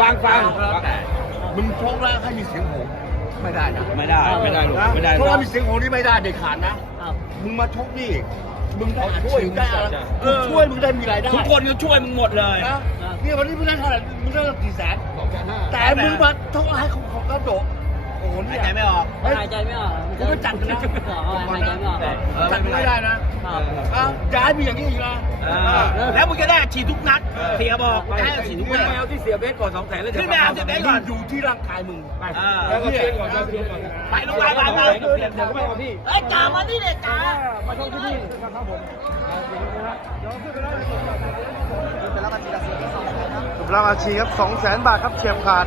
ฟังฟังมึงชกแล้วให้มีเสียงโหงไม่ได้นะไม่ได้ไม่ได้หรอกไม่ได้เพราะว่ามีเสียงโหงนี่ไม่ได้เด็ดขาดนะมึงมาชกนี่มึงได้ช่วยมึงได้ช่วยมึงได้มีรายได้ทุกคนก็ช่วยมึงหมดเลยนี่วันนี้มึงได้เท่าไหร่มึงได้กี่แสนแต่มึงมาทชกให้เของขากระโดดอหายใจไม่ออกหายใจไม่ออกกูจันะหายใจไม่ออกไม่ได้นะย้ายมีอย่างนี้อีกแล้วแล้วมึงจะได้ฉีดทุกนัดเสียบอกไม่ฉีดทุกนัดแมวที่เสียเบสก่อนสองแสนแลยใจะไมเอาเสียเบสก่อนอยู่ที่ร่างกายมึงไปแล้วก็เสียก่อนไปโราพยาบาลมาเปลี่ายนเดี๋ยวก็ไมพี่เอ้ยจ่ามาท่เด็กจ่ามาชมที่นี่ครับผมรับาชีครับ2อ0 0 0 0 บาทครับเฉียบขาด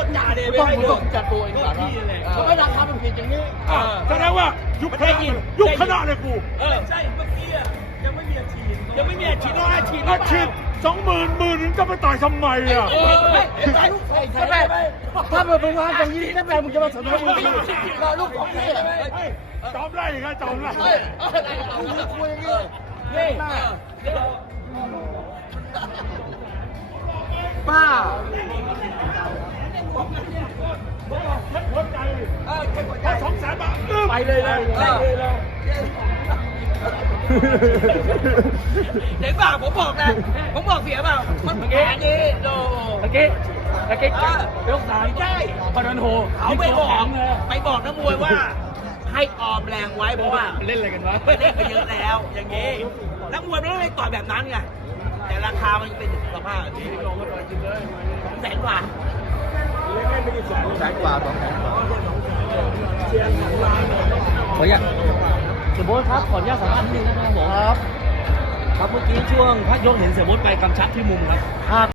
ิกจ่าเลไม่ให้เลิกจัดตัวเองก่อนพี่เลยเขาไม่รักทำเป็นผิด่างนี้แสดงว่ายุคแพ้ยินยุคคณะเลยกูเออใช่เมื่อกี้ยังไม่มีฉีดยังไม่มีฉีดแล้วฉีดแล้วฉีดสองหมื่นหมื่นจะไปตายทำไมอ่ะเอไม่ไม่ไม่ถ้าเป็นความจริงนี่แม่มึงจะมาสนับสนุนกูลูกของพี่จอมไรครับจอมไรเฮ้ยอะไรเอา่างเง้ยน่ไปเลยเลเดี๋ยวบอกผมบอกนะผมบอกเสียเปล่ามันเหมือนแกนี่โดตอกี้ตะกี้กลกสายใช่พอโดนโหเขาไปบอก ไปบอกน้ำมวยว่า ให้ออมแรงไว้เพราะว่าเล่นอะไรกันวะเล่นไปเยอะแล้ว อย่างนี้ น้ำมวยไม่ต้องต่อยแบบนั้นไง แต่ราคามันเป็นสภาพที่ต่อยจริงเลยสองแสนกว่าเล่นไม่ได้สองแสนกว่าสองแสนกว่าขออนุญาตสมบูรณ์ครับขออนุญาตสามารถนิดนึงนะครับผมครับ ครับ เมื่อกี้ช่วงพระยงเห็นเสือมดไปกำชับที่มุมครับ ครับ